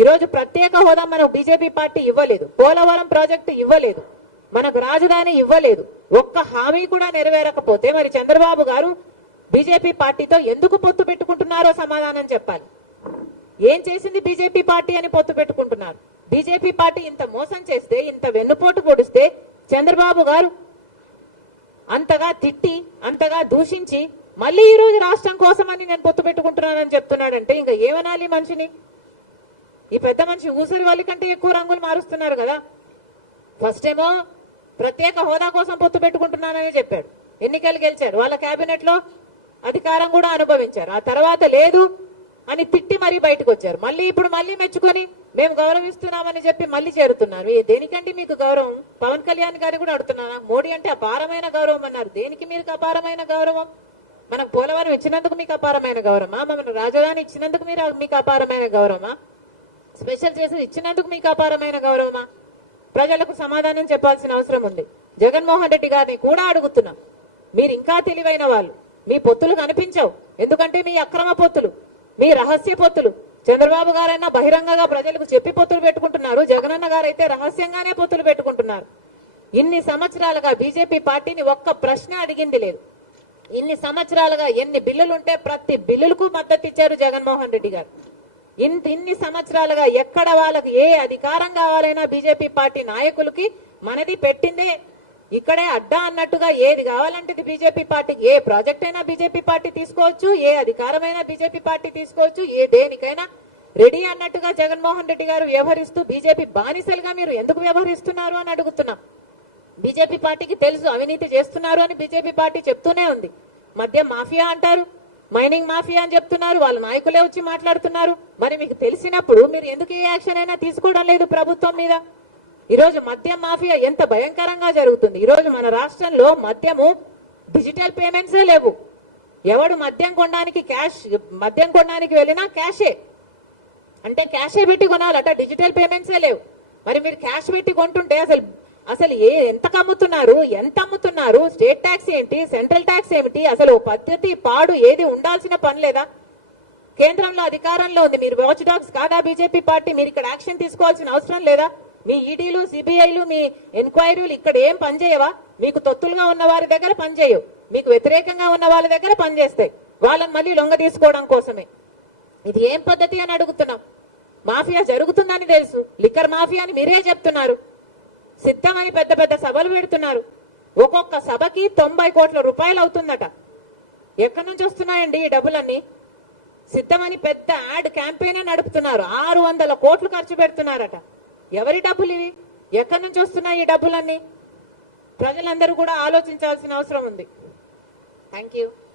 ఈరోజు ప్రత్యేక హోదా మనకు బీజేపీ పార్టీ ఇవ్వలేదు, పోలవరం ప్రాజెక్టు ఇవ్వలేదు, మనకు రాజధాని ఇవ్వలేదు, ఒక్క హామీ కూడా నెరవేరకపోతే మరి చంద్రబాబు గారు బీజేపీ పార్టీతో ఎందుకు పొత్తు పెట్టుకుంటున్నారో సమాధానం చెప్పాలి. ఏం చేసింది బీజేపీ పార్టీ అని పొత్తు పెట్టుకుంటున్నారు? బీజేపీ పార్టీ ఇంత మోసం చేస్తే, ఇంత వెన్నుపోటు పొడిస్తే చంద్రబాబు గారు అంతగా తిట్టి, అంతగా దూషించి మళ్ళీ ఈ రోజు రాష్ట్రం కోసమని నేను పొత్తు పెట్టుకుంటున్నానని చెప్తున్నాడంటే ఇంకా ఏమనాలి మనిషిని? ఈ పెద్ద మనిషి ఊసరి వాళ్ళ కంటే ఎక్కువ రంగులు మారుస్తున్నారు కదా. ఫస్ట్ ఏమో ప్రత్యేక హోదా కోసం పొత్తు పెట్టుకుంటున్నానని చెప్పాడు, ఎన్నికలు గెలిచారు, వాళ్ళ కేబినెట్ లో అధికారం కూడా అనుభవించారు. ఆ తర్వాత లేదు అని తిట్టి మరీ బయటకు వచ్చారు. మళ్ళీ ఇప్పుడు మళ్ళీ మెచ్చుకొని మేము గౌరవిస్తున్నామని చెప్పి మళ్ళీ చేరుతున్నారు. దేనికంటే మీకు గౌరవం? పవన్ కళ్యాణ్ గారు కూడా అడుగుతున్నారా? మోడీ అంటే అపారమైన గౌరవం అన్నారు. దేనికి మీకు అపారమైన గౌరవం? మనకు పోలవరం ఇచ్చినందుకు మీకు అపారమైన గౌరవమా? మన రాజధాని ఇచ్చినందుకు మీకు అపారమైన గౌరవమా? స్పెషల్ చేసి ఇచ్చినందుకు మీకు అపారమైన గౌరవమా? ప్రజలకు సమాధానం చెప్పాల్సిన అవసరం ఉంది. జగన్మోహన్ రెడ్డి గారిని కూడా అడుగుతున్నాం, మీరు ఇంకా తెలివైన వాళ్ళు, మీ పొత్తులు కనిపించవు. ఎందుకంటే మీ అక్రమ పొత్తులు, మీ రహస్య పొత్తులు. చంద్రబాబు గారైనా బహిరంగంగా ప్రజలకు చెప్పి పొత్తులు పెట్టుకుంటున్నారు, జగనన్న గారైతే రహస్యంగానే పొత్తులు పెట్టుకుంటున్నారు. ఇన్ని సంవత్సరాలుగా బీజేపీ పార్టీని ఒక్క ప్రశ్న అడిగింది లేదు. ఇన్ని సంవత్సరాలుగా ఎన్ని బిల్లులుంటే ప్రతి బిల్లులకు మద్దతు ఇచ్చారు జగన్మోహన్ రెడ్డి గారు. ఇన్ని సంవత్సరాలుగా ఎక్కడ వాళ్ళకి ఏ అధికారం కావాలైనా బీజేపీ పార్టీ నాయకులకి మనది పెట్టిందే, ఇక్కడే అడ్డా అన్నట్టుగా ఏది కావాలంటే బీజేపీ పార్టీకి, ఏ ప్రాజెక్ట్ అయినా బీజేపీ పార్టీ తీసుకోవచ్చు, ఏ అధికారమైనా బీజేపీ పార్టీ తీసుకోవచ్చు, ఏ దేనికైనా రెడీ అన్నట్టుగా జగన్మోహన్ రెడ్డి గారు వ్యవహరిస్తూ బీజేపీ బానిసలుగా మీరు ఎందుకు వ్యవహరిస్తున్నారు అని అడుగుతున్నాం. బీజేపీ పార్టీకి తెలుసు అవినీతి చేస్తున్నారు అని బీజేపీ పార్టీ చెప్తూనే ఉంది. మద్యం మాఫియా అంటారు, మైనింగ్ మాఫియా అని చెప్తున్నారు, వాళ్ళ నాయకులే వచ్చి మాట్లాడుతున్నారు. మరి మీకు తెలిసినప్పుడు మీరు ఎందుకు ఏ యాక్షన్ అయినా తీసుకోవడం లేదు ప్రభుత్వం మీద? ఈరోజు మద్యం మాఫియా ఎంత భయంకరంగా జరుగుతుంది. ఈరోజు మన రాష్ట్రంలో మద్యము డిజిటల్ పేమెంట్సే లేవు. ఎవడు మద్యం కొనడానికి వెళ్ళినా క్యాషే, అంటే క్యాషే పెట్టి కొనాలట, డిజిటల్ పేమెంట్సే లేవు. మరి మీరు క్యాష్ పెట్టి కొంటుంటే అసలు ఎంత అమ్ముతున్నారు? స్టేట్ ట్యాక్స్ ఏంటి, సెంట్రల్ ట్యాక్స్ ఏమిటి? అసలు పద్ధతి పాడు ఏది ఉండాల్సిన పని లేదా? కేంద్రంలో అధికారంలో ఉంది, మీరు వాచ్ డాగ్స్ కాదా బీజేపీ పార్టీ? మీరు ఇక్కడ యాక్షన్ తీసుకోవాల్సిన అవసరం లేదా? మీ ఈడీలు, సిబిఐలు, మీ ఎంక్వైరీలు ఇక్కడ ఏం పనిచేయవా? మీకు తొత్తులుగా ఉన్న వారి దగ్గర పనిచేయవు, మీకు వ్యతిరేకంగా ఉన్న వాళ్ళ దగ్గర పనిచేస్తాయి, వాళ్ళని మళ్ళీ లొంగ తీసుకోవడం కోసమే. ఇది ఏం పద్ధతి అని అడుగుతున్నాం. మాఫియా జరుగుతుందని తెలుసు, లిక్కర్ మాఫియా అని మీరే చెప్తున్నారు. సిద్ధమని పెద్ద పెద్ద సభలు పెడుతున్నారు. ఒక్కొక్క సభకి 90 కోట్ల రూపాయలు అవుతుందట. ఎక్కడి నుంచి వస్తున్నాయండి ఈ డబ్బులన్నీ? సిద్ధమని పెద్ద యాడ్ క్యాంపెయిన్ నడుపుతున్నారు, 600 కోట్లు ఖర్చు పెడుతున్నారట. ఎవరి డబ్బులు ఇవి? ఎక్కడి నుంచి వస్తున్నాయి ఈ డబ్బులన్నీ? ప్రజలందరూ కూడా ఆలోచించాల్సిన అవసరం ఉంది. Thank you.